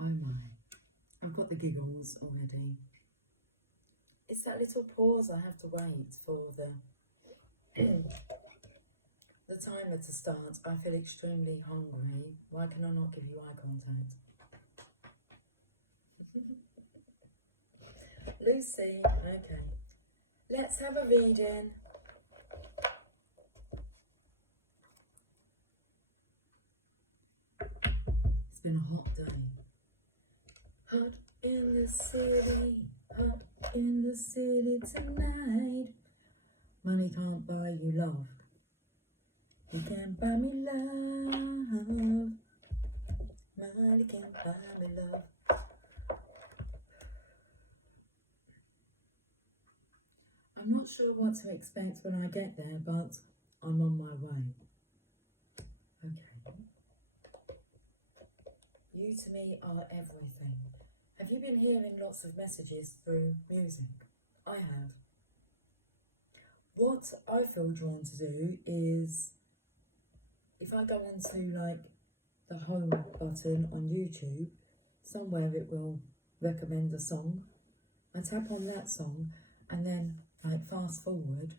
Oh my, I've got the giggles already. It's that little pause I have to wait for the timer to start. I feel extremely hungry. Why can I not give you eye contact? Lucy, okay. Let's have a reading. It's been a hot day. Hot in the city, hot in the city tonight. Money can't buy you love. You can't buy me love. Money can't buy me love. I'm not sure what to expect when I get there, but I'm on my way. Okay. You to me are everything. Have you been hearing lots of messages through music? I have. What I feel drawn to do is, if I go onto like the home button on YouTube, somewhere it will recommend a song. I tap on that song and then like fast forward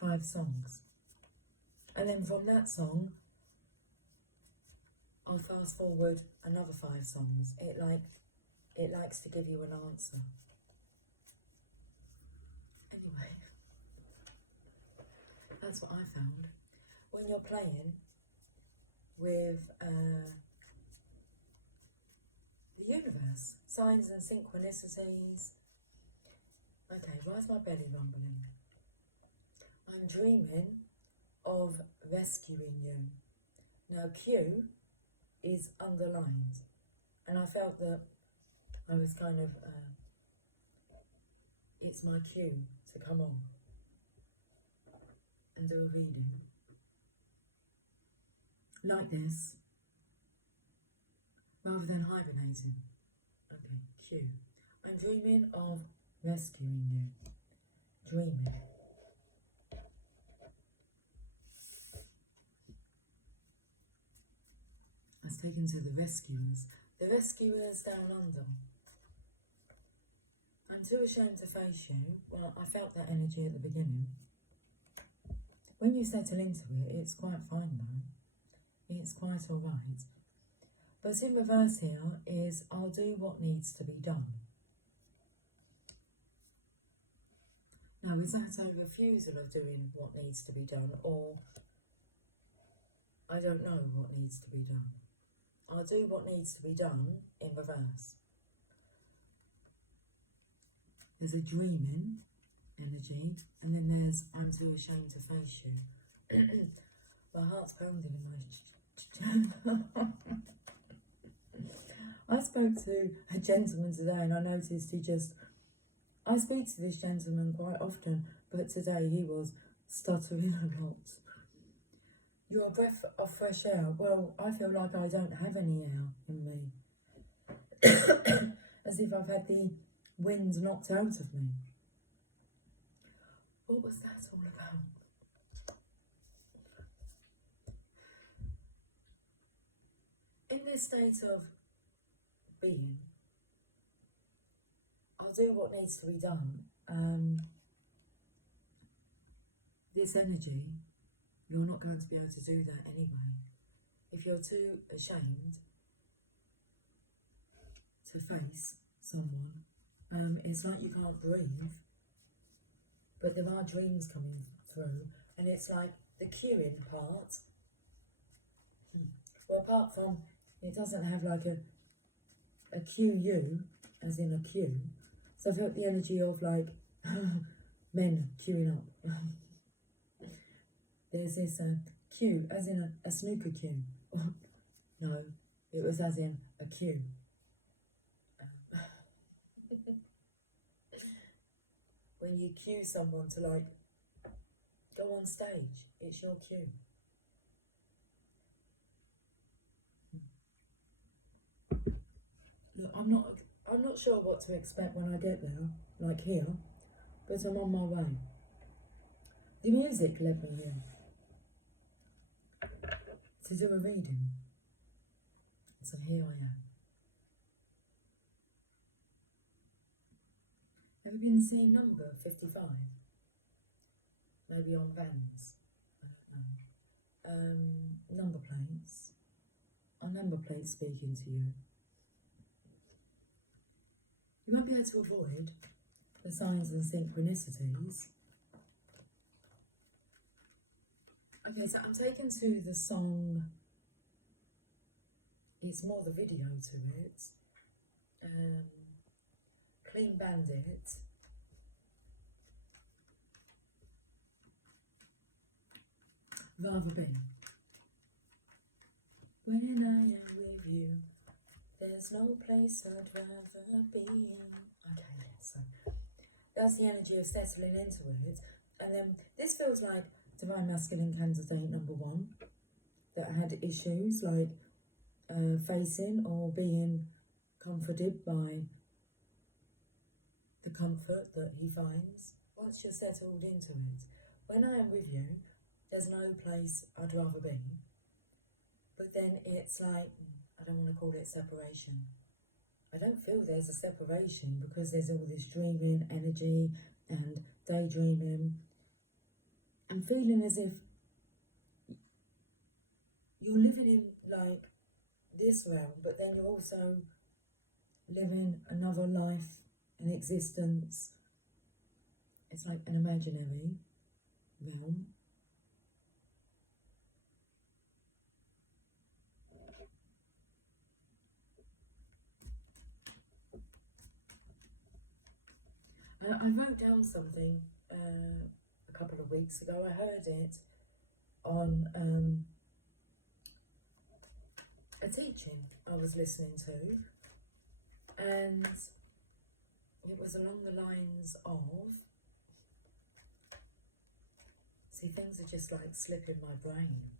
5 songs. And then from that song, I'll fast forward another 5 songs. It likes to give you an answer. Anyway, that's what I found. When you're playing with the universe, signs and synchronicities. Okay, why is my belly rumbling? I'm dreaming of rescuing you. Now Q is underlined, and I felt that I was kind of, it's my cue to come on and do a reading. Like this, rather than hibernating. Okay, Q. I'm dreaming of rescuing you. Dreaming. I was taken to the rescuers. The rescuers down under. I'm too ashamed to face you. Well, I felt that energy at the beginning. When you settle into it, it's quite fine though. It's quite alright. But in reverse here is, I'll do what needs to be done. Now, is that a refusal of doing what needs to be done, or I don't know what needs to be done? I'll do what needs to be done in reverse. There's a dreaming energy, and then there's I'm too ashamed to face you. My heart's pounding in my I spoke to a gentleman today, and I noticed I speak to this gentleman quite often, but today he was stuttering a lot. You're a breath of fresh air. Well, I feel like I don't have any air in me. As if I've had the wind knocked out of me. What was that all about? In this state of being, I'll do what needs to be done. This energy, you're not going to be able to do that anyway. If you're too ashamed to face someone, it's like you can't breathe, but there are dreams coming through, and it's like the queuing part. Well, apart from, it doesn't have like a QU, as in a queue, so I felt the energy of like men queuing up. There's this queue, as in a snooker queue. No, it was as in a queue. When you cue someone to like go on stage, it's your cue. Look, I'm not sure what to expect when I get there, like here, but I'm on my way. The music led me here to do a reading. So here I am. Have you been seeing number 55? Maybe on vans. I don't know. Number plates. Are number plates speaking to you? You won't be able to avoid the signs and synchronicities. Okay, so I'm taken to the song. It's more the video to it. Clean Bandit. Rather be. When I am with you, there's no place I'd rather be in. Okay, yeah, so that's the energy of settling into it. And then this feels like Divine Masculine candidate number 1 that had issues like facing or being comforted by the comfort that he finds once you're settled into it. When I am with you, there's no place I'd rather be. But then it's like, I don't want to call it separation. I don't feel there's a separation because there's all this dreaming energy and daydreaming and feeling as if you're living in like this realm, but then you're also living another life, an existence. It's like an imaginary realm. I wrote down something a couple of weeks ago. I heard it on a teaching I was listening to, and it was along the lines of, see, things are just like slipping my brain.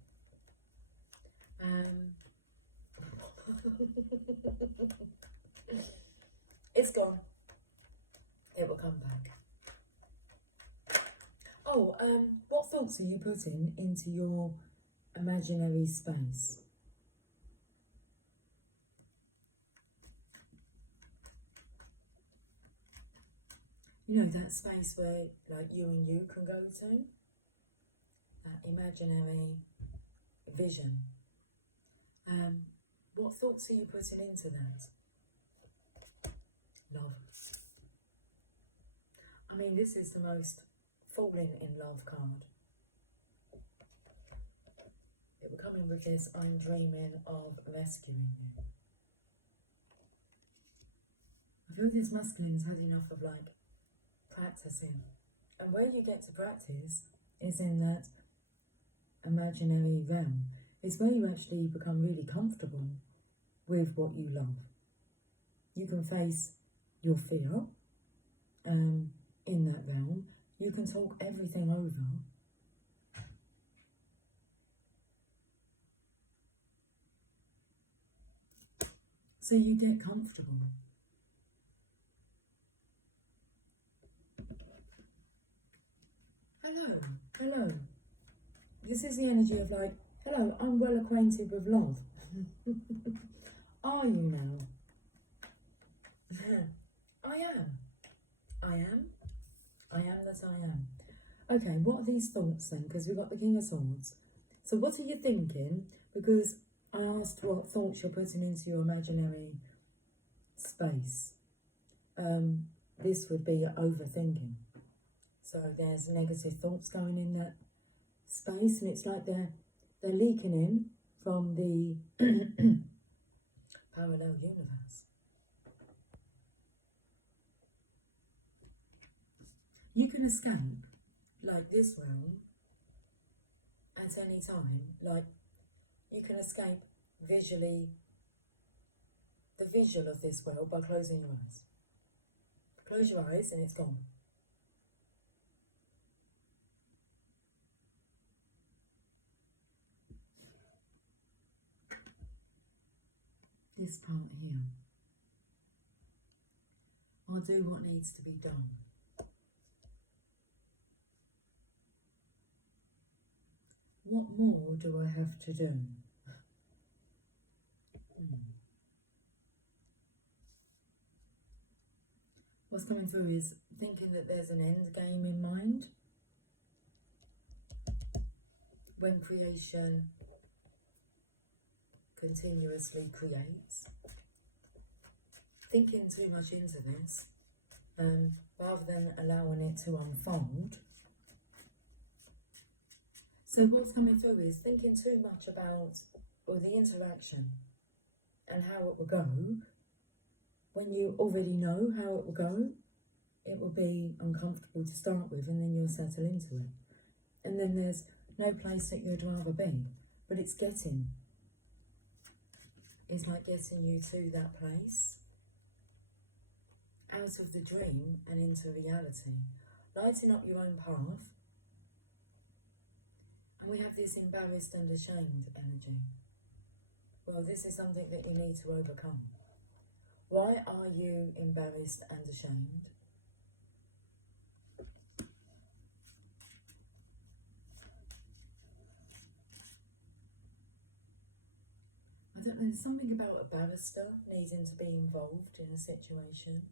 It's gone. It will come back. Oh, what thoughts are you putting into your imaginary space? You know, that space where like you and you can go to? That imaginary vision. What thoughts are you putting into that? Love. I mean, this is the most falling in love card. It will come in with this, I'm dreaming of rescuing you. I feel this masculine's had enough of like practicing. And where you get to practice is in that imaginary realm. It's where you actually become really comfortable with what you love. You can face your fear in that realm. You can talk everything over. So you get comfortable. Hello, hello. This is the energy of like, hello, I'm well acquainted with love. Are you now? I am. I am that I am. Okay, what are these thoughts then? Because we've got the King of Swords. So what are you thinking? Because I asked what thoughts you're putting into your imaginary space. This would be overthinking. So there's negative thoughts going in that space, and it's like they're leaking in from the parallel universe. You can escape like this realm at any time. Like you can escape visually, the visual of this world by closing your eyes. Close your eyes and it's gone. This part here. I'll do what needs to be done. What more do I have to do? What's coming through is thinking that there's an end game in mind. When creation continuously creates, thinking too much into this, rather than allowing it to unfold. So what's coming through is thinking too much about, or the interaction and how it will go. When you already know how it will go, it will be uncomfortable to start with, and then you'll settle into it. And then there's no place that you'd rather be, but it's getting. It's like getting you to that place, out of the dream and into reality. Lighting up your own path. And we have this embarrassed and ashamed energy. Well, this is something that you need to overcome. Why are you embarrassed and ashamed? I don't know, there's something about a barrister needing to be involved in a situation.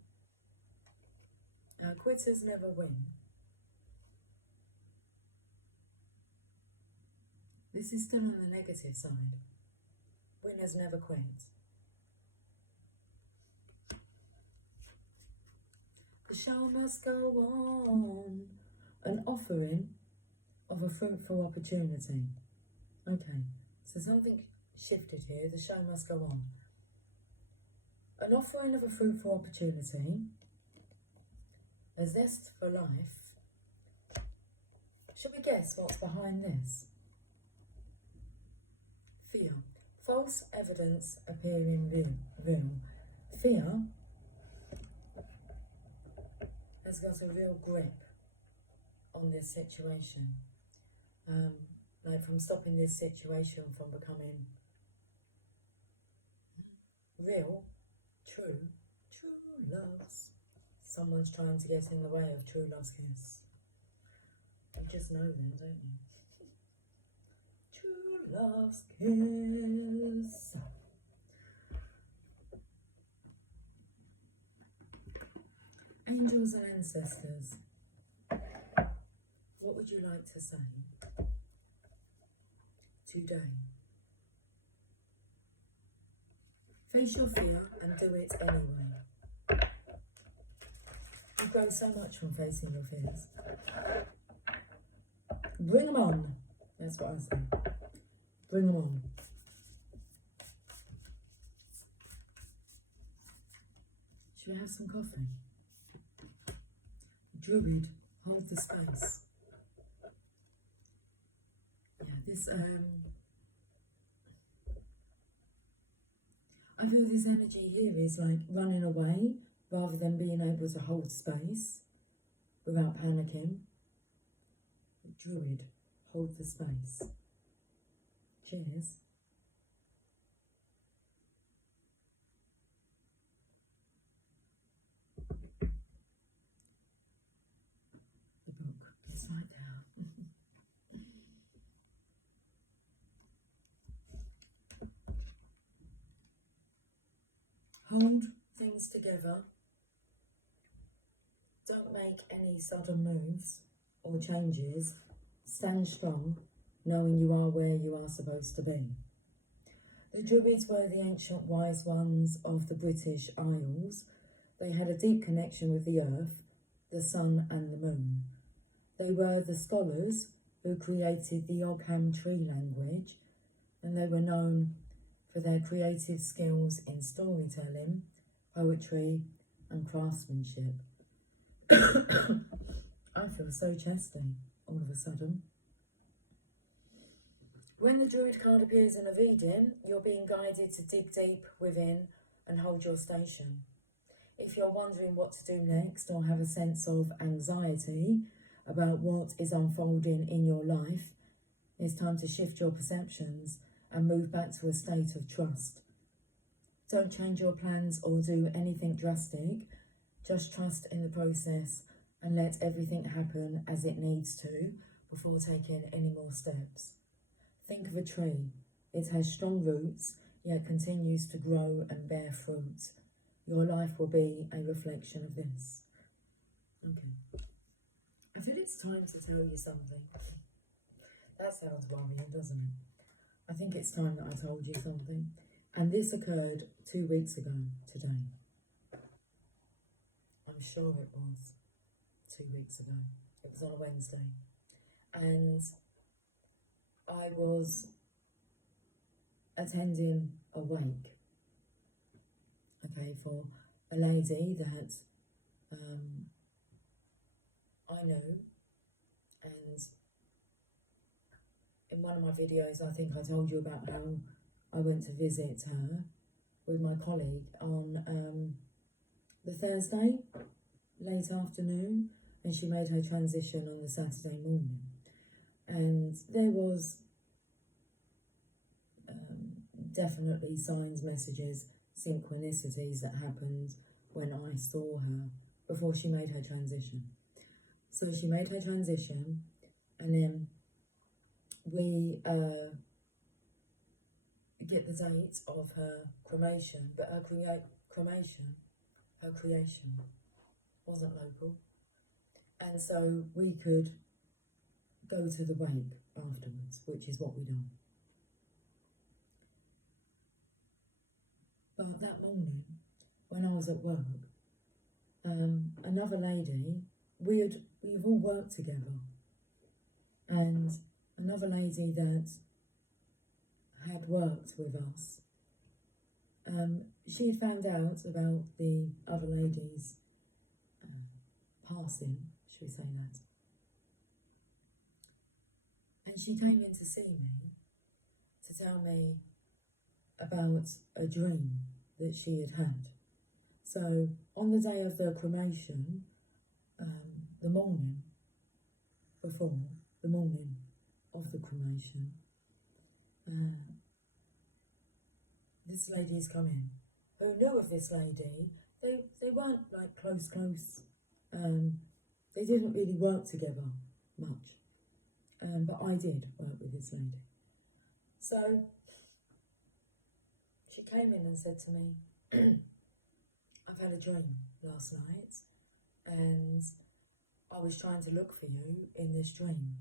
Quitters never win. This is still on the negative side. Winners never quit. The show must go on. An offering of a fruitful opportunity. Okay, so something shifted here. The show must go on. An offering of a fruitful opportunity. A zest for life. Should we guess what's behind this? Fear. False evidence appearing real. Fear has got a real grip on this situation. Like from stopping this situation from becoming real, true loves. Someone's trying to get in the way of true love's kiss. You just know them, don't you? True love's kiss. Angels and ancestors, what would you like to say today? Face your fear and do it anyway. You grow so much from facing your fears. Bring them on. That's what I say. Bring them on. Should we have some coffee? Druid, hold the space. Yeah, this, I feel this energy here is like running away rather than being able to hold space without panicking. Druid, hold the space. Cheers. The book is right there. Hold things together. Don't make any sudden moves or changes. Stand strong, knowing you are where you are supposed to be. The Druids were the ancient wise ones of the British Isles. They had a deep connection with the earth, the sun and the moon. They were the scholars who created the Ogham tree language, and they were known for their creative skills in storytelling, poetry and craftsmanship. I feel so chesty all of a sudden. When the Druid card appears in a reading, you're being guided to dig deep within and hold your station. If you're wondering what to do next or have a sense of anxiety about what is unfolding in your life, it's time to shift your perceptions and move back to a state of trust. Don't change your plans or do anything drastic. Just trust in the process and let everything happen as it needs to before taking any more steps. Think of a tree. It has strong roots, yet continues to grow and bear fruit. Your life will be a reflection of this. Okay. I feel it's time to tell you something. That sounds worrying, doesn't it? I think it's time that I told you something. And this occurred 2 weeks ago today. I'm sure it was 2 weeks ago. It was on a Wednesday. And I was attending a wake, okay, for a lady that I know. And in one of my videos, I think I told you about how I went to visit her with my colleague on the Thursday, late afternoon, and she made her transition on the Saturday morning. And there was definitely signs, messages, synchronicities that happened when I saw her before she made her transition. So she made her transition, and then we get the date of her cremation, but her creation wasn't local, and so we could go to the wake afterwards, which is what we done. But that morning, when I was at work, another lady, we've all worked together, and another lady that had worked with us, she found out about the other lady's passing, should we say that? And she came in to see me to tell me about a dream that she had had. So on the day of the cremation, the morning before, the morning of the cremation, this lady's come in. Who knew of this lady? They weren't like close. They didn't really work together much. But I did work with this lady. So she came in and said to me, I've had a dream last night, and I was trying to look for you in this dream.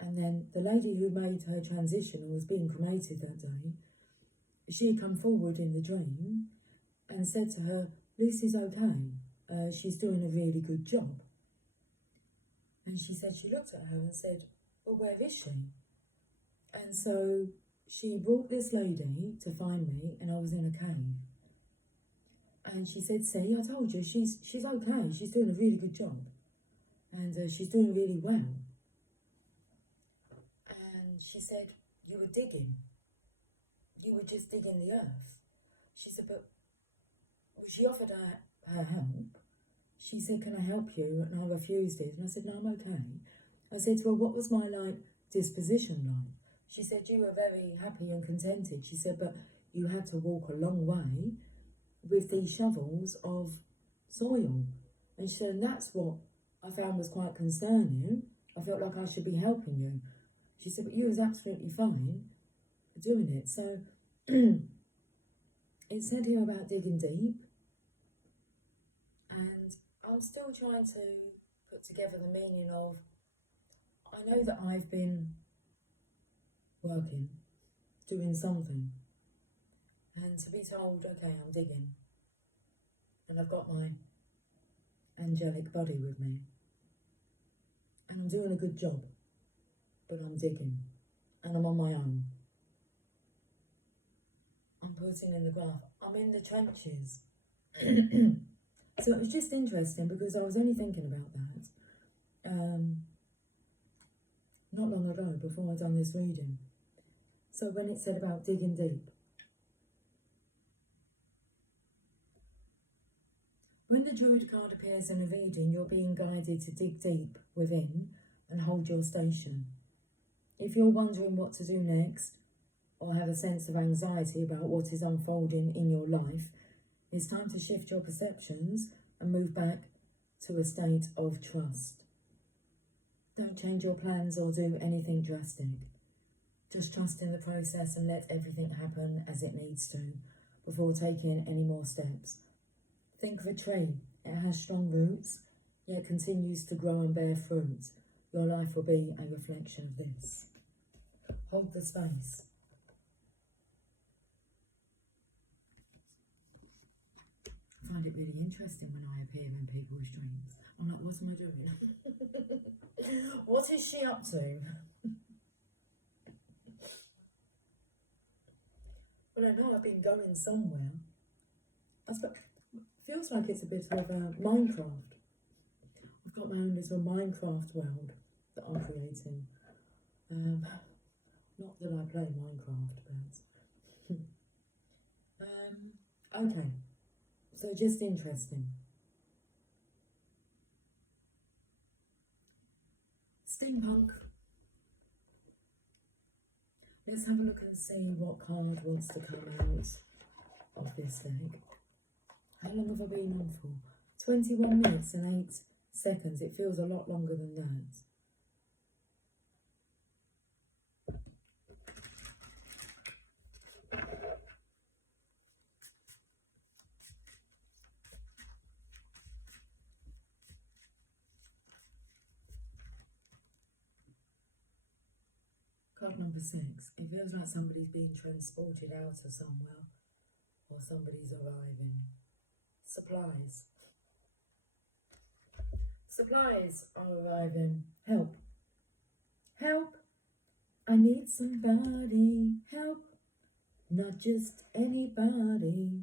And then the lady who made her transition and was being cremated that day, she had come forward in the dream and said to her, Lucy's okay, she's doing a really good job. And she said, she looked at her and said, well, where is she? And so she brought this lady to find me, and I was in a cave. And she said, see, I told you, she's okay, she's doing a really good job. And she's doing really well. And she said, you were digging. You were just digging the earth. She said, but she offered her help. She said, can I help you? And I refused it. And I said, no, I'm okay. I said to her, what was my disposition like? She said, you were very happy and contented. She said, but you had to walk a long way with these shovels of soil. And she said, and that's what I found was quite concerning. I felt like I should be helping you. She said, but you was absolutely fine doing it. So it said here about digging deep, and I'm still trying to put together the meaning of, I know that I've been working, doing something, and to be told, okay, I'm digging, and I've got my angelic body with me, and I'm doing a good job, but I'm digging, and I'm on my own. I'm putting in the graph. I'm in the trenches. So it was just interesting because I was only thinking about that not long ago before I'd done this reading. So when it said about digging deep, when the Druid card appears in a reading, you're being guided to dig deep within and hold your station. If you're wondering what to do next, or have a sense of anxiety about what is unfolding in your life, it's time to shift your perceptions and move back to a state of trust. Don't change your plans or do anything drastic. Just trust in the process and let everything happen as it needs to before taking any more steps. Think of a tree. It has strong roots, yet continues to grow and bear fruit. Your life will be a reflection of this. Hold the space. I find it really interesting when I appear in people's dreams. I'm like, what am I doing? What is she up to? Well, I know I've been going somewhere. Feels like it's a bit of Minecraft. I've got my own little Minecraft world that I'm creating. Not that I play Minecraft, but okay. So just interesting. Steampunk. Let's have a look and see what card wants to come out of this deck. How long have I been on for? 21 minutes and 8 seconds. It feels a lot longer than that. Card number 6. It feels like somebody's being transported out of somewhere, or somebody's arriving. Supplies. Supplies are arriving. Help. Help. I need somebody. Help. Not just anybody.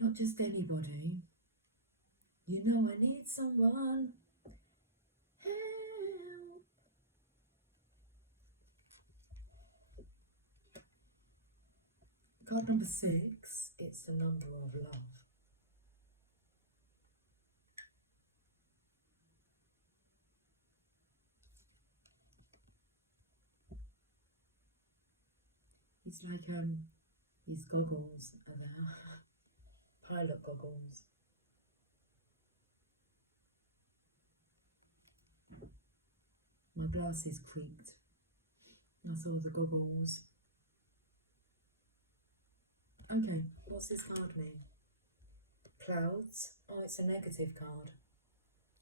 Not just anybody. You know I need someone. Help. Card number 6, it's the number of love. It's like these goggles are there. Pilot goggles. My glasses creaked. I saw the goggles. Okay, what's this card mean? Clouds. Oh, it's a negative card.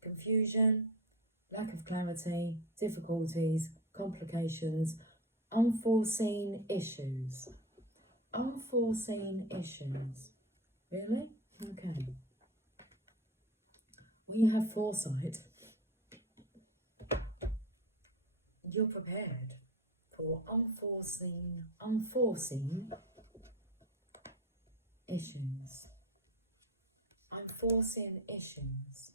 Confusion, lack of clarity, difficulties, complications, unforeseen issues. Unforeseen issues. Really? Okay. When you have foresight, you're prepared for unforeseen issues. Unforeseen issues.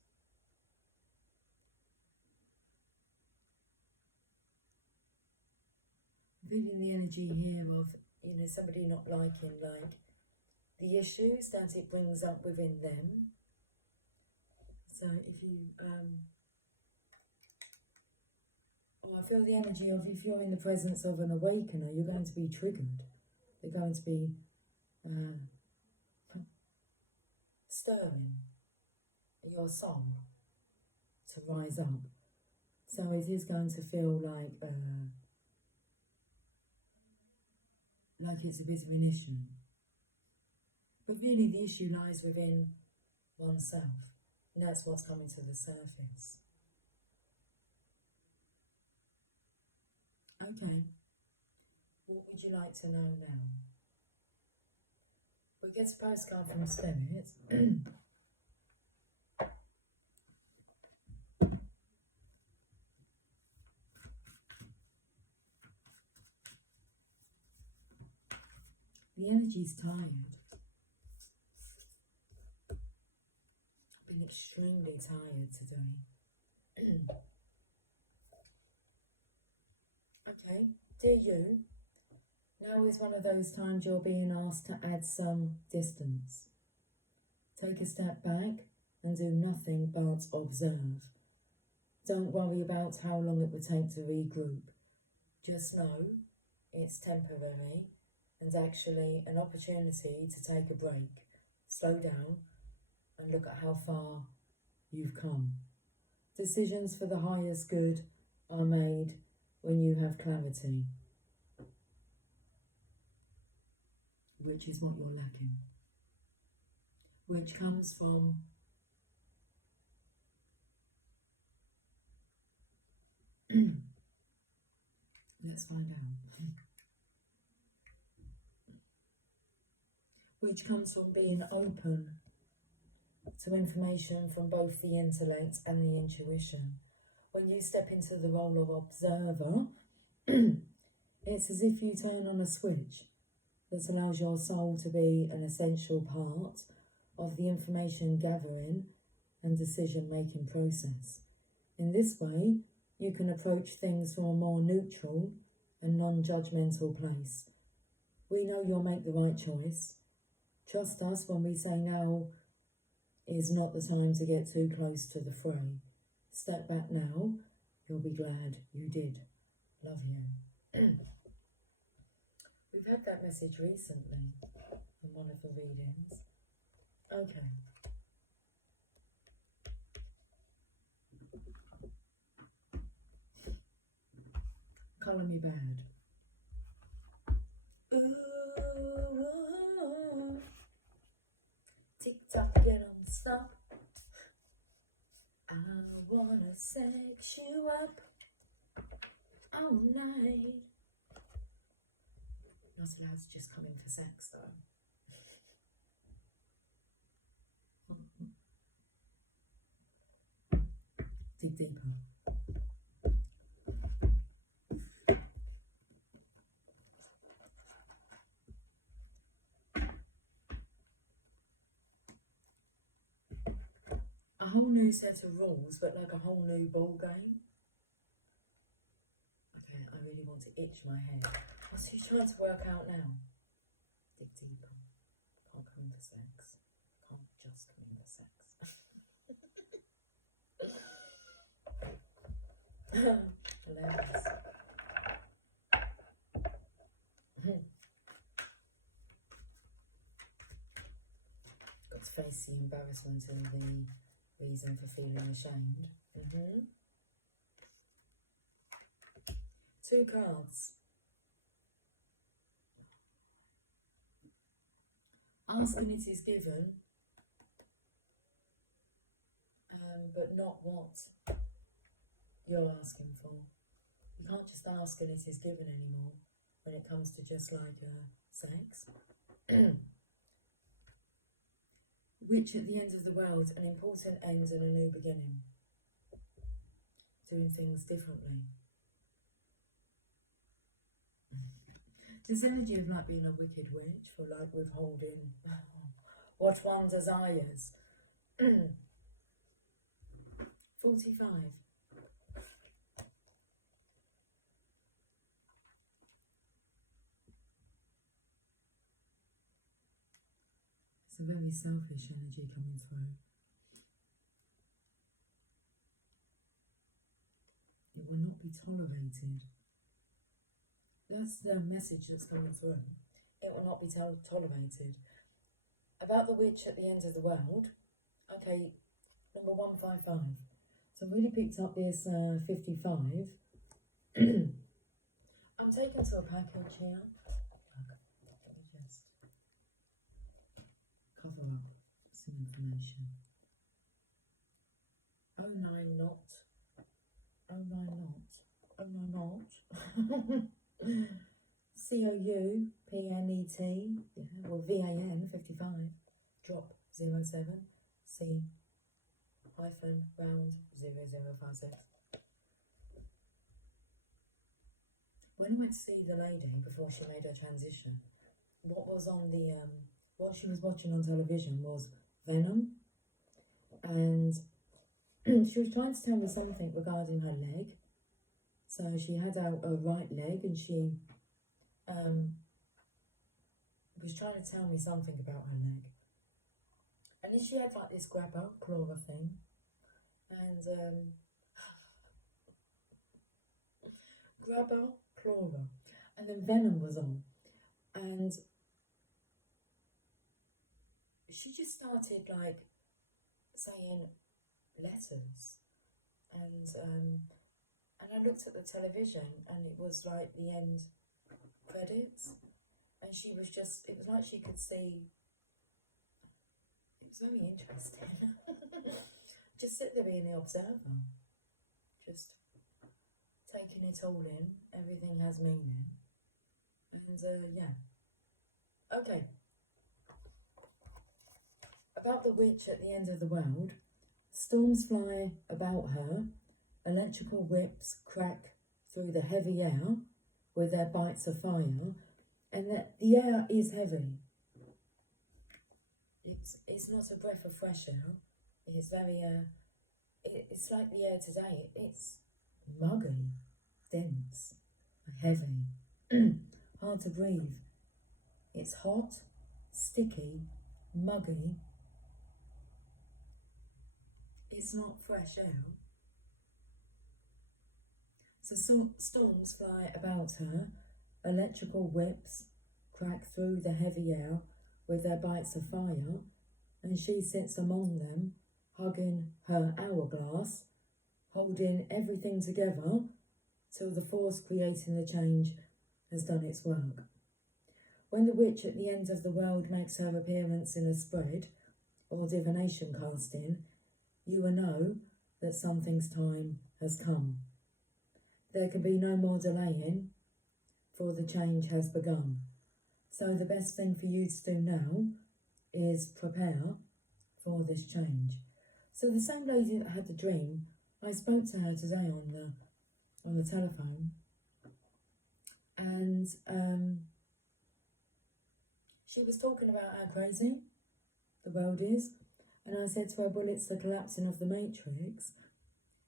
Feeling the energy here of, somebody not liking, the issues that it brings up within them. So if you, I feel the energy of, if you're in the presence of an awakener, you're going to be triggered. They're going to be stirring your soul to rise up. So it is going to feel like it's a bit of an issue. But really the issue lies within oneself, and that's what's coming to the surface. Okay, what would you like to know now? We get a postcard from Spirit. The energy's tired. I've been extremely tired today. Okay, dear you, now is one of those times you're being asked to add some distance. Take a step back and do nothing but observe. Don't worry about how long it will take to regroup. Just know it's temporary and actually an opportunity to take a break, slow down and look at how far you've come. Decisions for the highest good are made when you have clarity, which is what you're lacking, which comes from Let's find out. Which comes from being open to information from both the intellect and the intuition. When you step into the role of observer, it's as if you turn on a switch that allows your soul to be an essential part of the information gathering and decision making process. In this way, you can approach things from a more neutral and non-judgmental place. We know you'll make the right choice. Trust us when we say now is not the time to get too close to the fray. Step back now, you'll be glad you did. Love you. We've had that message recently in one of the readings. Okay. Colour me bad. Ooh, tick-tock, get on stop. I wanna sex you up all night. Not allowed to just come in for sex though. Dig deeper. A whole new set of rules, but like a whole new ball game. Okay, I really want to itch my head. What's he trying to work out now? Dig deeper. Can't come in for sex. Can't just come in for sex. Hilarious. Got to face the embarrassment and the reason for feeling ashamed. Two cards. Asking it is given, but not what you're asking for. You can't just ask and it is given anymore when it comes to just like sex. Which at the end of the world, an important end and a new beginning. Doing things differently. This energy of like being a wicked witch, for like withholding what one desires. 45. It's a very selfish energy coming through. It will not be tolerated. That's the message that's coming through. It will not be tolerated. About the witch at the end of the world. Okay, number 155. So I've really picked up this 55. I'm taken to a package here. Let me just cover up some information. 09 not. 09 not. 09 not. COUPNET, yeah, or VAN 55, drop 07, C hyphen round 0056. When I went to see the lady before she made her transition, what was on the what she was watching on television was Venom, and she was trying to tell me something regarding her leg. So she had out her right leg and she was trying to tell me something about her leg. And then she had like this grabber, clawer thing. And grabber, clawer. And then Venom was on. And she just started like saying letters. And I looked at the television and it was like the end credits, and she was just, it was like she could see, it was very interesting. Just sit there being the observer, just taking it all in. Everything has meaning. And yeah. Okay. About the witch at the end of the world, storms fly about her, electrical whips crack through the heavy air with their bites of fire, and that the air is heavy. It's not a breath of fresh air. It's very it's like the air today. It's muggy, dense, heavy, hard to breathe. It's hot, sticky, muggy. It's not fresh air. So storms fly about her, electrical whips crack through the heavy air with their bites of fire, and she sits among them, hugging her hourglass, holding everything together till the force creating the change has done its work. When the witch at the end of the world makes her appearance in a spread or divination casting, you will know that something's time has come. There can be no more delaying, for the change has begun. So the best thing for you to do now is prepare for this change. So the same lady that had the dream, I spoke to her today on the telephone, and she was talking about how crazy the world is, and I said to her, well, it's the collapsing of the matrix,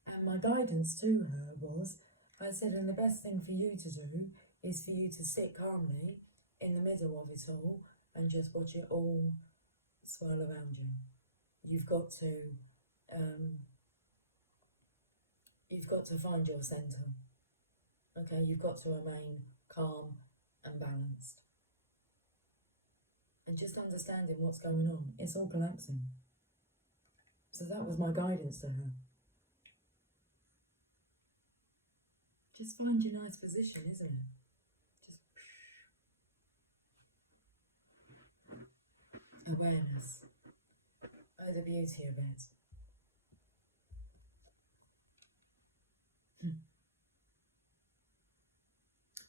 and my guidance to her was, I said, and the best thing for you to do is for you to sit calmly in the middle of it all and just watch it all swirl around you. You've got to find your centre. Okay, you've got to remain calm and balanced. And just understanding what's going on. It's all collapsing. So that was my guidance to her. Just find your nice position, isn't it? Just awareness. Oh, the beauty of it.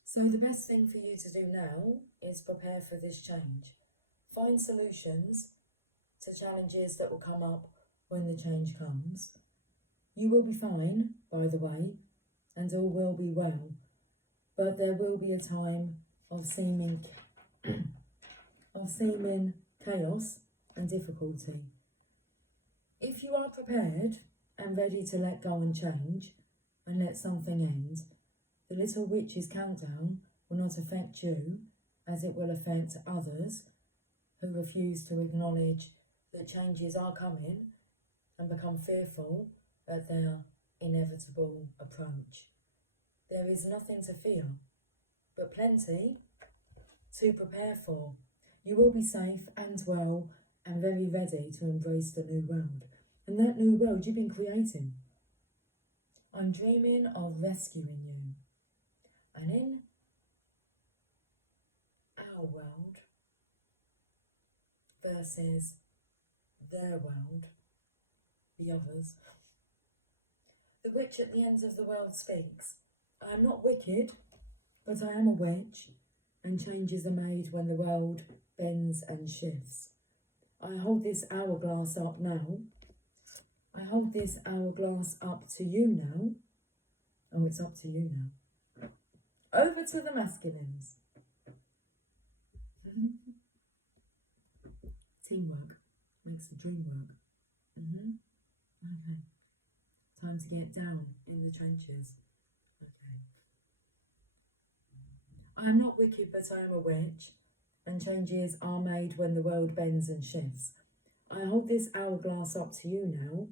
So the best thing for you to do now is prepare for this change. Find solutions to challenges that will come up when the change comes. You will be fine, by the way, and all will be well, but there will be a time of seeming chaos and difficulty. If you are prepared and ready to let go and change and let something end, the little witch's countdown will not affect you as it will affect others who refuse to acknowledge that changes are coming and become fearful at their inevitable approach. There is nothing to fear, but plenty to prepare for. You will be safe and well and very ready to embrace the new world. And that new world you've been creating. I'm dreaming of rescuing you. And in our world versus their world, the others, the witch at the end of the world speaks. I am not wicked, but I am a witch, and changes are made when the world bends and shifts. I hold this hourglass up now. I hold this hourglass up to you now. Oh, it's up to you now. Over to the masculines. Teamwork makes the dream work. Okay. Time to get down in the trenches. Okay. I am not wicked, but I am a witch, and changes are made when the world bends and shifts. I hold this hourglass up to you now,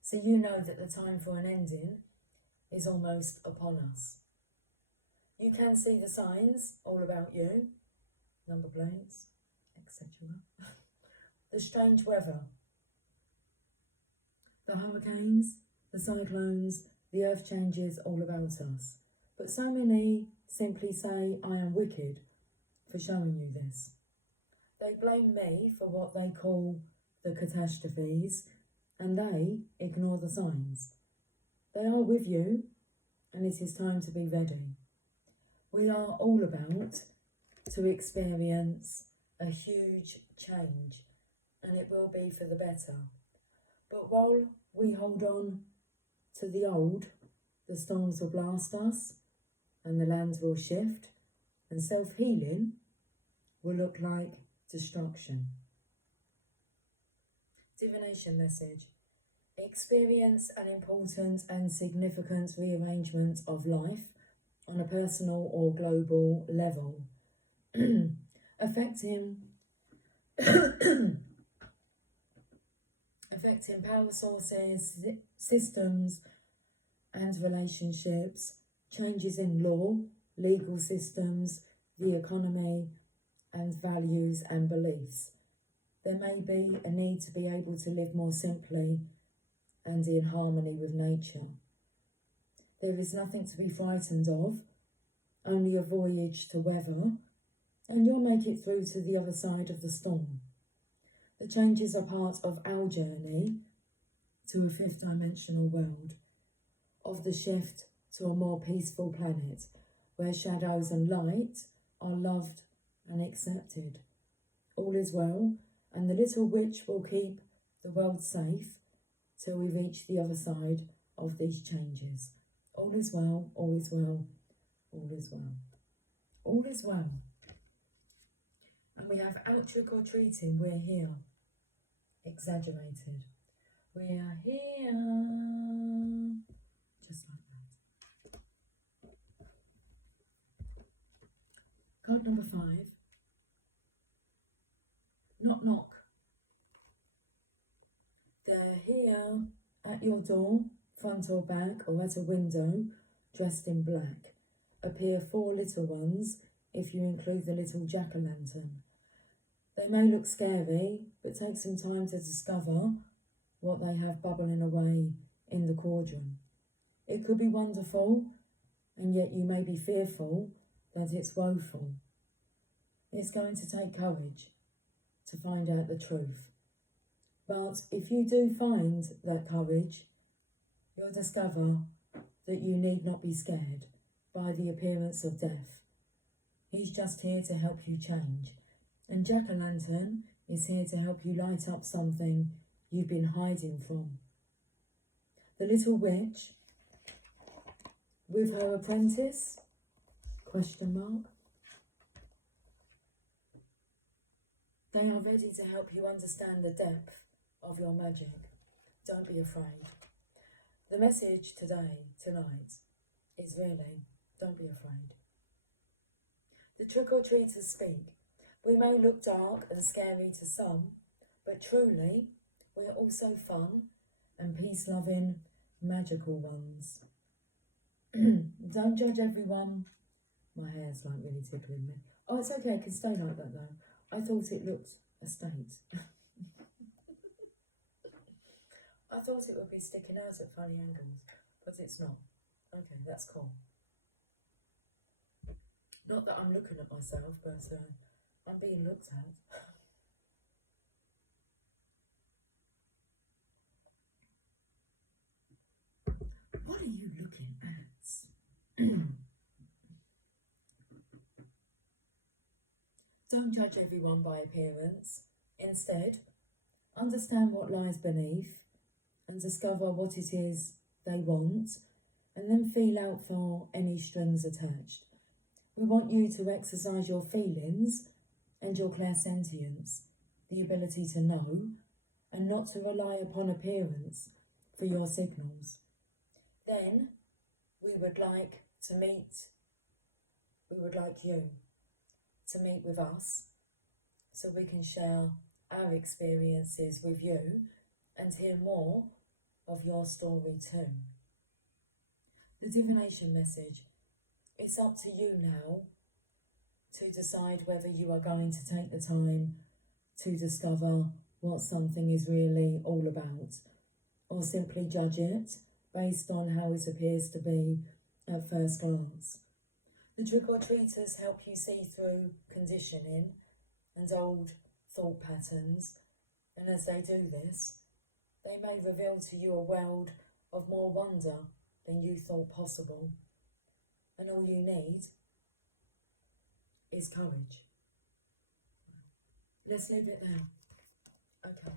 so you know that the time for an ending is almost upon us. You can see the signs all about you, number plates, etc. The strange weather, the hurricanes, the cyclones, the earth changes all about us. But so many simply say, I am wicked for showing you this. They blame me for what they call the catastrophes, and they ignore the signs. They are with you, and it is time to be ready. We are all about to experience a huge change, and it will be for the better. But while we hold on to the old, the storms will blast us, and the lands will shift, and self-healing will look like destruction. Divination message. Experience an important and significant rearrangement of life on a personal or global level, affecting power sources, systems and relationships, changes in law, legal systems, the economy and values and beliefs. There may be a need to be able to live more simply and in harmony with nature. There is nothing to be frightened of, only a voyage to weather, and you'll make it through to the other side of the storm. The changes are part of our journey to a fifth dimensional world, of the shift to a more peaceful planet, where shadows and light are loved and accepted. All is well, and the little witch will keep the world safe till we reach the other side of these changes. All is well, all is well, all is well. All is well. And we have out trick or treating, we're here. Exaggerated. We're here. Just like that. Card number 5. Knock, knock. They're here at your door, front or back, or at a window, dressed in black. Appear 4 little ones, if you include the little jack-o'-lantern. They may look scary, but take some time to discover what they have bubbling away in the cauldron. It could be wonderful, and yet you may be fearful that it's woeful. It's going to take courage to find out the truth. But if you do find that courage, you'll discover that you need not be scared by the appearance of death. He's just here to help you change. And Jack-o'-lantern is here to help you light up something you've been hiding from. The little witch with her apprentice, ? They are ready to help you understand the depth of your magic. Don't be afraid. The message tonight, is really, don't be afraid. The trick-or-treaters speak. We may look dark and scary to some, but truly, we're also fun and peace-loving, magical ones. Don't judge everyone. My hair's like really tickling me. Oh, it's okay, it can stay like that though. I thought it looked a state. I thought it would be sticking out at funny angles, but it's not. Okay, that's cool. Not that I'm looking at myself, but I'm being looked at. What are you looking at? Don't judge everyone by appearance. Instead, understand what lies beneath and discover what it is they want, and then feel out for any strings attached. We want you to exercise your feelings and your clairsentience, the ability to know, and not to rely upon appearance for your signals. Then, we would like you to meet with us so we can share our experiences with you and hear more of your story too. The divination message. It's up to you now to decide whether you are going to take the time to discover what something is really all about, or simply judge it based on how it appears to be at first glance. The trick-or-treaters help you see through conditioning and old thought patterns, and as they do this, they may reveal to you a world of more wonder than you thought possible. And all you need is courage. Let's leave it there. Okay.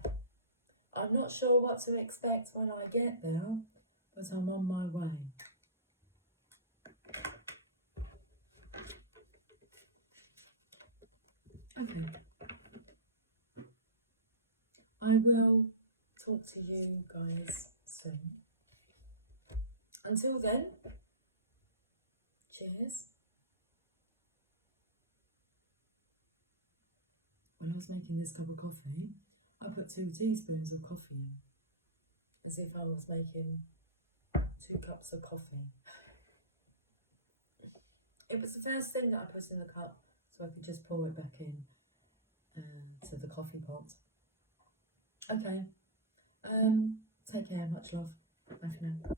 I'm not sure what to expect when I get there, but I'm on my way. Okay. I will talk to you guys soon. Until then, cheers. When I was making this cup of coffee, I put 2 teaspoons of coffee in, as if I was making 2 cups of coffee. It was the first thing that I put in the cup, so I could just pour it back in to the coffee pot. Okay. Take care, much love. Bye for now.